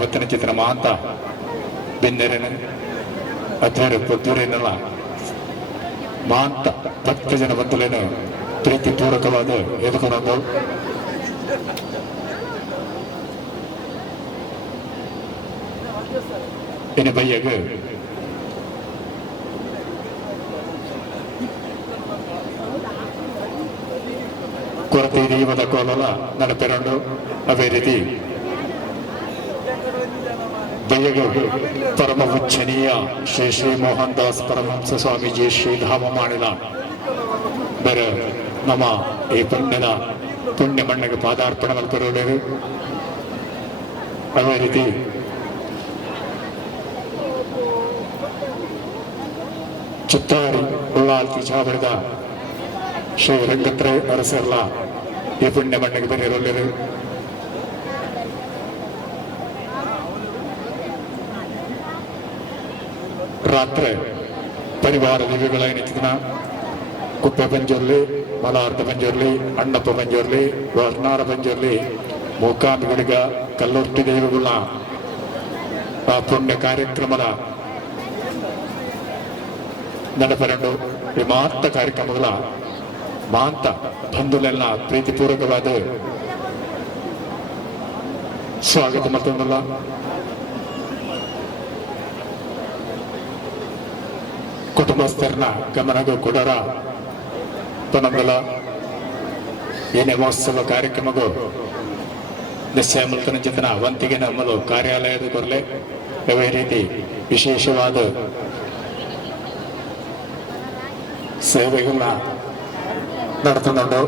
വത്തന ചിത്ര മാന്ത ബിന്നരന് ಅಧ್ವರ ಪುತ್ತೂರಿನಲ್ಲ ಮಾಂತ ಭಕ್ತಜನ ಬಂಧುಲೇನು ಪ್ರೀತಿ ಪೂರಕವಾದ ಎದುಕೊಂಡು ಇನ್ನು ಬಯ್ಯಗೆ ಕೊರತೆ ದೈವದ ಕೋಲಲ ನಡೆಪಿರಂಡು ಅವೇ ರೀತಿ ಬಯ್ಯಗೆ ಪರಮ ಪೂಜ್ಯನೀಯ ಶ್ರೀ ಶ್ರೀ ಮೋಹನ್ ದಾಸ್ ಪರಮಹಂಸ ಸ್ವಾಮೀಜಿ ಶ್ರೀಧಾಮ ಮಾಡಿದ ಬೇರೆ ನಮ್ಮ ಈ ಪುಣ್ಯ ಮಣ್ಣಿಗೆ ಪಾದಾರ್ಪಣೆ ಮಾಡ್ತಿರೋರು. ಅದೇ ರೀತಿ ಚಿತ್ತಾರಿ ಉಳ್ಳಾಲ್ತಿ ಚಾವಡಿದ ಶ್ರೀ ರಂಗತ್ರಯ ಅರಸರ್ಲ ಈ ಪುಣ್ಯ ಮಣ್ಣಿಗೆ ಬಂದಿರೋರು. ರಾತ್ರಿ ಪರಿವಾರ ದಿವ್ಯಗಳಾಯಿನ ಕುಪ್ಪೆ ಪಂಜರ್ಲಿ, ಮಲಾರ್ಥ ಪಂಜರ್ಲಿ, ಅಣ್ಣಪ್ಪ ಪಂಜರ್ಲಿ, ವರ್ಣಾರ ಪಂಜರ್ಲಿ, ಮೂಕಾಂಬಿಗಳಿಗ ಕಲ್ಲೊಟ್ಟಿ ದೈವಗಳ ಆ ಪುಣ್ಯ ಕಾರ್ಯಕ್ರಮದ ನಡೆಪರಂಡು ಈ ಮಾಂತ ಕಾರ್ಯಕ್ರಮಗಳ ಮಾಂತ ಬಂಧುಲೆಲ್ಲ ಪ್ರೀತಿಪೂರ್ವಕವಾದ ಸ್ವಾಗತ ಮತ್ತೊಂದಲ್ಲ. ಕುಟುಂಬಸ್ಥರನ್ನ ಗಮನಗೂ ಕೊಡರ ಪನಂದಲ ಏನೇ ಮಹೋತ್ಸವ ಕಾರ್ಯಕ್ರಮಗೂ ನಿಶ್ಚಯಮಲ್ತನ ಜತನ ವಂತಿಗೆ ನಮ್ಮದು ಕಾರ್ಯಾಲಯದ ಕೊರಲೆ ಅವೇ ರೀತಿ ವಿಶೇಷವಾದ ಸೇವೆಗಳನ್ನ ನಡೆದುಕೊಂಡು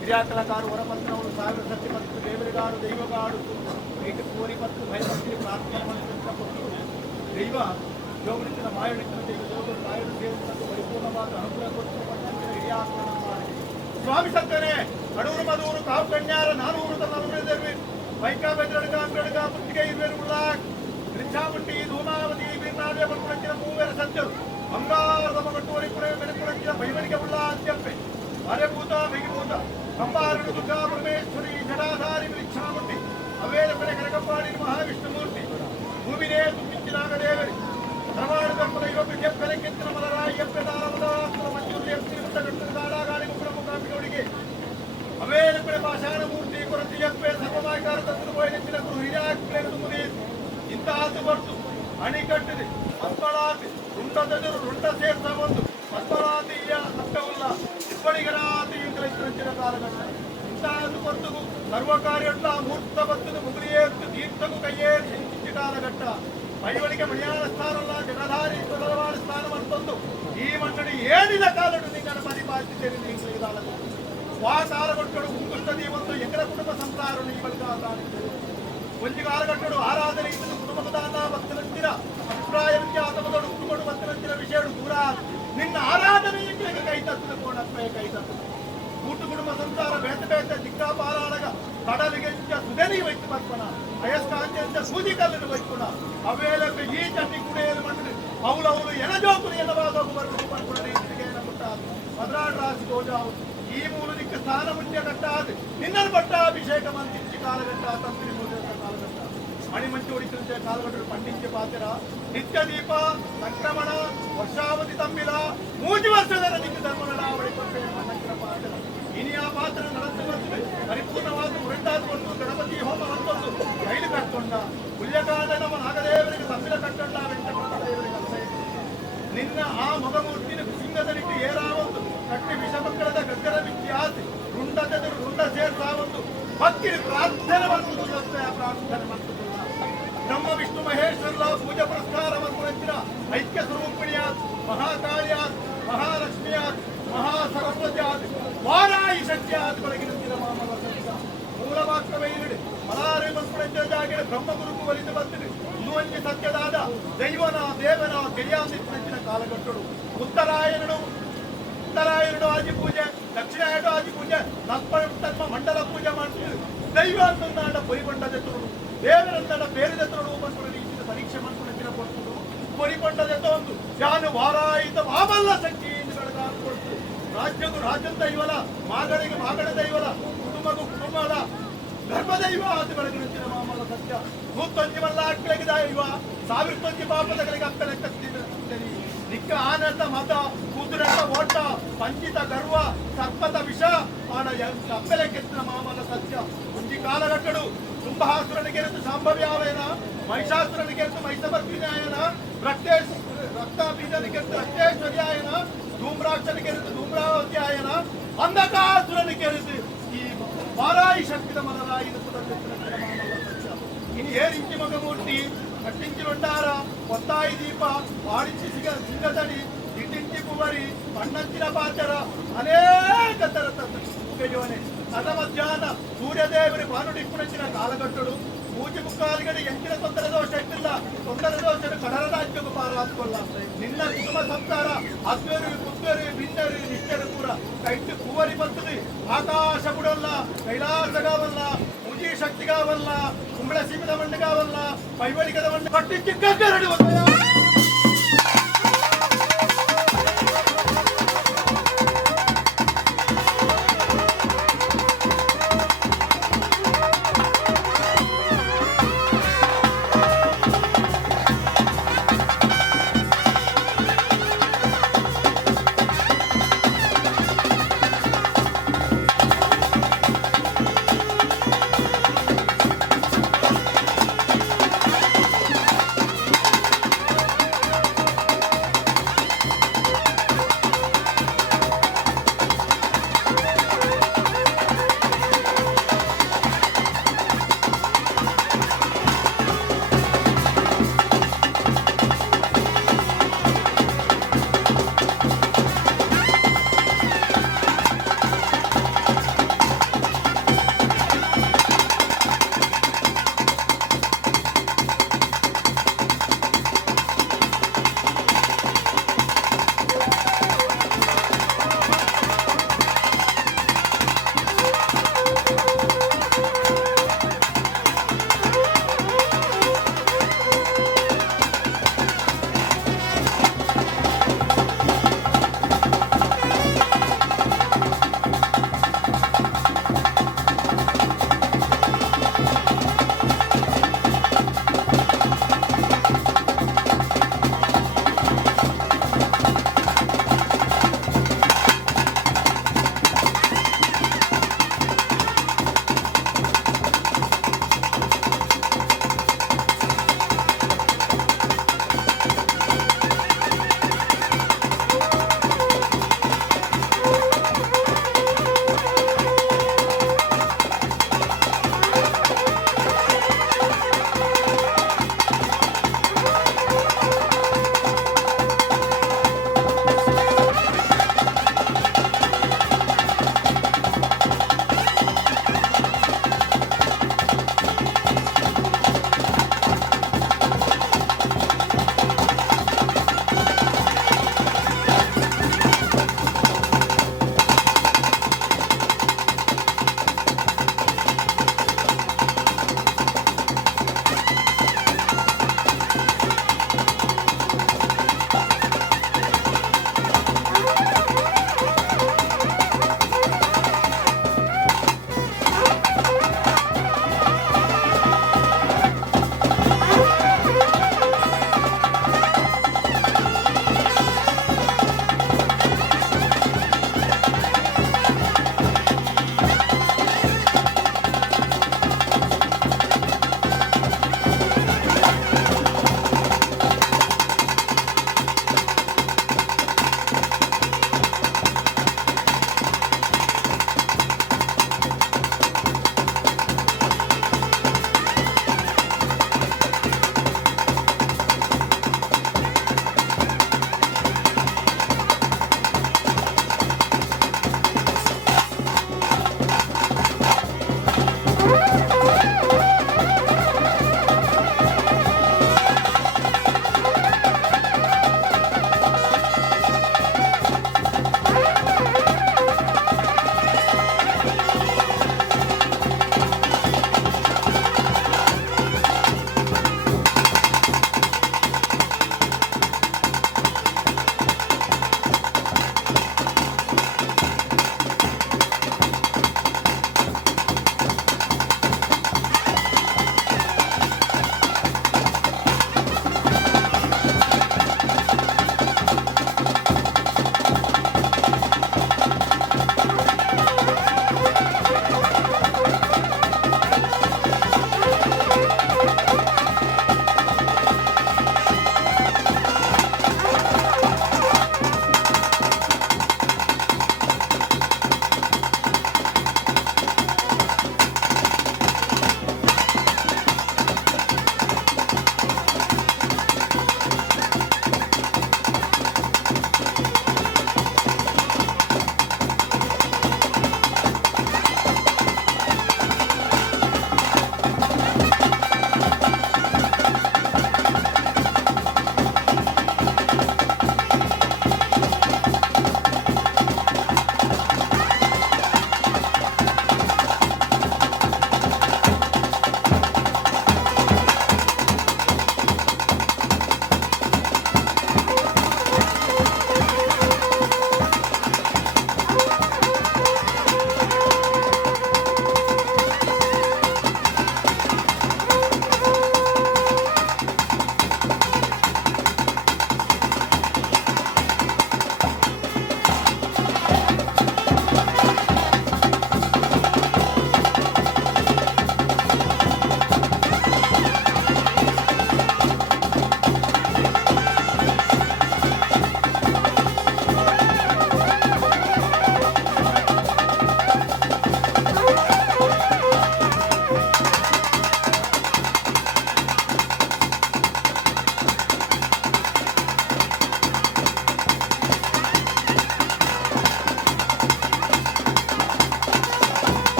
ಹಿರಿಯಾಕಲಕಾರು ಹೊರಪಂಥನವರು ಸಾವಿರ ಸತ್ಯ ಮತ್ತು ದೇವರಿಗಾಡು ದೈವಗಾಡು ಏಕೆ ಕೋರಿ ಮತ್ತು ಭಯಭಕ್ತಿ ಪ್ರಾರ್ಥನೆ ಮಾಡಿದಂಥ ದೈವ ಯೋಗನಿಂದ ಮಾಯಡಿಸಿದ ದೈವ ಯೋಗರು ಕಾಯಲು ಸೇರಿದಂತೆ ಪರಿಪೂರ್ಣವಾದ ಅನುಗ್ರಹ ಕೊಟ್ಟು ಹಿರಿಯಾಕಲನ ಮಾಡಿ ಸ್ವಾಮಿ ಸತ್ತನೆ ಅಡೂರು ಮದೂರು ಕಾವು ಕಣ್ಯಾರ ನಾನೂರು ತನ್ನ ಅನುಗ್ರಹದಲ್ಲಿ ವೈಕಾ ಬೆದರಡ್ಗ ಅಂಗಡ್ಗ ಮುತ್ತಿಗೆ ಇರುವೆರು ಉಳ್ಳಾಕ್ ರಿಚ್ಚಾಮುಂಡಿ ಧೂಮಾವತಿ ಬೀರ್ನಾಡೆ ಬಣ್ಣ ಮೂವೇರ ಸಜ್ಜರು ಬಂಗಾರದ ಮಗಟ್ಟುವರಿ ಪುರವೆ ಬೆಳಕುಳಕ್ಕಿನ ಬೈವರಿಗೆ ಉಳ್ಳ ಅಂತ್ಯಪ್ಪೆ ಅರೆಭೂತ ಮಿಗಿಭೂತ ಕಂಬಾರಡು ದುರ್ಗಾ ಪರಮೇಶ್ವರಿ ಜಡಾಧಾರಿ ಚಾಮುಂಡಿ ಅವೇದ ಪಡೆ ಕನಕಪ್ಪಾಡಿ ಮಹಾವಿಷ್ಣುಮೂರ್ತಿ ಭೂಮಿನೇ ತುಂಬಿಂಚಿನಾಗ ದೇವರಿ ಧರ್ಮಾಡ ಧರ್ಮದ ಯುವಕರಿಗೆ ಬೆಲೆಕೆತ್ತಿನ ಮಲರಾಯಿ ಎಪ್ಪೆ ದಾರಮದಾಸ್ತ್ರ ಮಂಜೂರಿ ಎಪ್ಪಿರುತ್ತ ಗಟ್ಟದ ದಾಡಾಗಾಡಿ ಮುಖ ಮುಖಾಪಿಗಳಿಗೆ ಅವೇದ ಪಡೆ ಪಾಷಾಣ ಮೂರ್ತಿ ಕೊರತಿ ಎಪ್ಪೆ ಸರ್ವಮಾಯಕಾರ ತತ್ವ ಬಯಲಿಚ್ಚಿನ ಗುರು ಹಿರಿಯಾಕ್ಲೇನು ಮುದಿ ಇಂತಹದ್ದು ಬರ್ತು ಅಣಿಕಟ್ಟಿದೆ ಮಕ್ಕಳಾತಿ ರುಂಡದೆದುರು ರುಂಡ ಸೇರ್ಸ ಒಂದು ಮಕ್ಕಳಾತಿಯ ಅರ್ಥವುಲ್ಲ ಇಬ್ಬಳಿಗರಾತಿ ಇಂಗ್ಲಿಷ್ನ ಕಾಲಘಟ್ಟ ಇಂತಹದ್ದು ಬರ್ತುಗು ಸರ್ವಕಾರ್ಯಟ್ಟ ಮೂರ್ತ ಬರ್ತದು ಮುಗುರಿಯೇತ್ತು ತೀರ್ಥಗೂ ಕೈಯೇರಿ ಹೆಂಚಿನ ಕಾಲಘಟ್ಟ ಮೈವಳಿಗೆ ಮಣಿಯಾಳ ಸ್ಥಾನಲ್ಲ ಜಗಧಾರಿ ಸುಲಭವಾದ ಸ್ಥಾನವಂತಂದು ಈ ಮಂಡಳಿ ಏನಿಲ್ಲ ಕಾಲಡು ನಿಂಗನ ಪರಿಪಾಲಿಸಿದ್ದೇನೆ ನೀವು ಕಾಲಘಟ್ಟ ವಾ ಕಾಲಘಟ್ಟಗಳು ಉಂಗುಷ್ಟದಿ ಒಂದು ಎಕರ ಕುಟುಂಬ ಸಂಸಾರ ಈ ಬಳಿಕ ಒಂಜಿ ಕಾಲಘಟ್ಟಗಳು ಆರಾಧನೆ ಇದ್ದು ಕುಟುಂಬದ ಭಕ್ತರಂತಿರ ಅಭಿಪ್ರಾಯ ವ್ಯತ್ಯಾಸಮದೊಡು ಕುಟುಂಬಡು ಭಕ್ತರಂತಿರ ವಿಷಯ ದೂರ ನಿನ್ನ ಆರಾಧನೆ ಎಂಗಳಿಗೆ ಕೈ ತತ್ತದ ಕೋಣಪ್ಪೆ ಕೈ ತತ್ತದ ಕೂಟು ಕುಟುಂಬ ಸಂಸಾರ ಬೇತ ಬೇತ ದಿಕ್ಕಾಪಾಲಾಳಗ ಕಡಲಿಗೆ ಸುಧನಿ ವೈತು ಬರ್ಪಣ ಅಯಸ್ಕಾಂತ ಸೂಜಿ ಕಲ್ಲನ್ನು ವೈಪುಣ ಅವೇಲಕ್ಕೆ ಈ ಚಟ್ನಿ ಕುಡಿಯಲು ಮಂಡಳಿ ಅವಳು ಎಣಜೋಕುರು ಎಲ್ಲವಾದ ಬರ್ಪುಣ ರೀತಿಗೆ ಏನುಂಟ ಮದ್ರಾಡ್ ರಾಶಿ ಗೋಜಾವು ಈ ಮೂಲ ದಿಕ್ಕ ಸ್ಥಾನ ಮುಂಚೆ ಕಟ್ಟಾದು ನಿನ್ನನ್ನು ಪಟ್ಟಾಭಿಷೇಕ ಮಂತ್ರಿಸಿ ಕಾಲಘಟ್ಟ ತಂತ್ರಿ ಕಾಲಘಟ್ಟ ಮಣಿಮಂಚು ಹೊಡಿಸಿದಂತೆ ಕಾಲಘಟ್ಟಗಳು ಪಂಡಿತ್ಯ ಪಾತ್ರ ನಿತ್ಯ ದೀಪ ಸಂಕ್ರಮಣ ವರ್ಷಾವಧಿ ತಮ್ಮಿಲ 3 ವರ್ಷದ ದಿಕ್ಕ ಧರ್ಮನಡಾವಳಿ ಕೊಟ್ಟೆ ಮನ್ನಕ್ಕಿನ ಪಾತ್ರ ಇನಿ ಆ ಪಾತ್ರ ನಡೆಸುವಂತೆ ಪರಿಪೂರ್ಣವಾದ ಮುರಂದಾದ ಒಂದು ಗಣಪತಿ ಹೋಮ ಹೊಂದೊಂದು ಕೈಲು ಕಟ್ಕೊಂಡ ಹುಲ್ಯಕಾಂಡ ನಮ್ಮ ನಾಗದೇವರಿಗೆ ತಮ್ಮಿಲ ಕಟ್ಟೊಂಡ ವೆಂಕಟರಮಣ ದೇವರಿಗೆ ಕಲಿಸ ನಿನ್ನ ಆ ಮಗಮೂರ್ತಿನ ಸಿಂಗದನಿಟ್ಟು ಏರಾವೊಂದು ಕಟ್ಟಿ ವಿಷಮಕ್ಕಳದ ಗಗ್ಗರ ಬಿಚ್ಚಿ ಆಸಿ ರುಂಡದೆದುರು ರುಂಡ ಸೇರ್ಸಾವೊಂದು ಭಕ್ತಿನ ಪ್ರಾರ್ಥನೆ ಮಾಡ್ಕೊಂಡು ಪ್ರಾರ್ಥನೆ ಮಾಡ್ಕೊಂಡು ನಮ್ಮ ವಿಷ್ಣು ಮಹೇಶ್ವರಲ ಪೂಜಾ ಪುರಸ್ಕಾರ ಮಂತ್ರಿನ ಐಕ್ಯ ಸ್ವರೂಪಿಣಿಯಾತ್ ಮಹಾಕಾಳಿಯಾತ್ ಮಹಾಲಕ್ಷ್ಮಿಯಾತ್ ಮಹಾಸರಸ್ವತಿಯಾತ್ ವಾರಾಯಿ ಶಕ್ತಿಯಾತ್ ಬೆಳಗಿನ ಮಾಮಲ ಮೂಲವಾಕ್ಯವೈಲಿಡಿ ಮಲಾರಿ ಮಂತ್ರಿನ ಜಾಗಿಡ ಬ್ರಹ್ಮಗುರುಕು ಒಲಿದು ಬಂದಿದೆ ಇದು ಒಂಜಿ ಸತ್ಯದಾದ ದೈವನ ದೇವನ ಗೆಳೆಯಾದಿತ್ಯ ಕಾಲಘಟ್ಟಡು ಉತ್ತರಾಯಣಡು ಆಜಿ ಪೂಜೆ ದಕ್ಷಿಣಾಯಣ ಆಜಿ ಪೂಜೆ ತನ್ಮ ಮಂಡಲ ಪೂಜೆ ಮಾಡ್ತೀವಿ ದೈವ ಅಂತಂದಾಂಡ ಪೊರಿಕೊಂಡದೆತ್ತರು ದೇವರಂದಾಂಡ ಬೇರೆದೆತ್ತರು ಬಂದು ರೀತಿಯ ಪರೀಕ್ಷೆ ಮಾಡ್ಕೊಂಡು ದಿನ ಕೊಡ್ತರು ಪೊರಿಕೊಂಡದೆತ್ತ ಒಂದು ಯಾನು ವಾರಾಯಿತ ಮಾಮಲ್ಲ ಸಂಖ್ಯೆಯಿಂದ ಬೆಳಗಾಡ್ಕೊಡ್ತು ರಾಜ್ಯದ ದೈವಲ ಮಾಗಳಿಗೆ ಮಾಗಡ ದೈವಲ ಕುಟುಂಬಗೂ ಕುಟುಂಬದ ಧರ್ಮದೈವ ಅದು ಬೆಳಗಿನ ಮಾಮಲ್ಲ ಸತ್ಯ 101 ಮಲ್ಲ ಅಕ್ಕಳಿಗೆ ದೈವ 1001 ಪಾಪದಗಳಿಗೆ ಅಪ್ಪಲೆ ಕತ್ತಿದ್ದೀರಿ ನಿಕ್ಕ ಆನಂದ ಮತ ಕುದುರೆತ ಓಟ ಪಂಚಿತ ಗರ್ವ ಸರ್ಪದ ವಿಷ ಆಡ ಅಪ್ಪಲೆ ಕೆತ್ತಿನ ಮಾಮಲ್ಲ ಸತ್ಯ ಮುಂಜಿ ಕಾಲಘಟ್ಟಡು ಕುಂಭಾಸುರನಿಗೆ ಸಂಭವ್ಯಾವೇನ ಮಹಿಷಾಸುರನಿಗೆ ಮಹಿಷಮರ್ಪಿನಾಯನ ರಕ್ತಾಬೀಜನಿಗೆ ರಕ್ತೇಶ್ವರ್ಯಾಯನ ಧೂಮ್ರಾಕ್ಷನಿಗೆ ಧೂಮ್ರಾವತ್ಯಾಯನ ಅಂಧಕಾಸುರನಿಗೆ ಈ ವಾರಾಯಿ ಶಕ್ತಿದ ಮಲರಾಯಿದ ಇನ್ನು ಏರಿಂಚಿ ಮಗಮೂರ್ತಿ ಕಟ್ಟಿಂಚಿ ರೊಂಡಾರ ಒತ್ತಾಯಿ ದೀಪ ವಾಡಿಂಚಿ ಸಿಂಗತಡಿ ಇಟ್ಟಿಂಚಿ ಕುವರಿ ಬಣ್ಣಂಚಿನ ಪಾಚರ ಅನೇಕ ತರದ ಯೋನೆ ಅದ ಮಧ್ಯಾಹ್ನ ಸೂರ್ಯದೇವರಿ ಭಾನುಡಿಪ್ಪುನಂಚಿನ ಕಾಲಘಟ್ಟಡು ಮೂಜಿ ಮುಕ್ಕಾಲಿಗಡೆ ಎಂಚಿನ ತೊಂದರೆ ದೋಷ ಇಟ್ಟಿಲ್ಲ ತೊಂದರೆ ದೋಷ ಕಡಲ ರಾಜ್ಯಕ್ಕೂ ಪಾರಾತ್ಕೊಳ್ಳ ನಿನ್ನ ಕುಟುಂಬ ಸಂಸಾರ ಅದ್ವೇರು ಪುತ್ತೇರು ಬಿಂದರು ನಿಶ್ಚರ ಪೂರ ಕೈಟ್ಟು ಕುವರಿ ಬರ್ತದೆ ಆಕಾಶ ಬಿಡಲ್ಲ ಕೈಲಾಸಗಾವಲ್ಲ ಮುಜಿ ಶಕ್ತಿಗಾವಲ್ಲ ಕುಂಬಳ ಸೀಮಿದ ಮಣ್ಣಿಗಾವಲ್ಲ ಪೈವಳಿಗದ ಮಣ್ಣು ಕಟ್ಟಿ ಚಿಕ್ಕ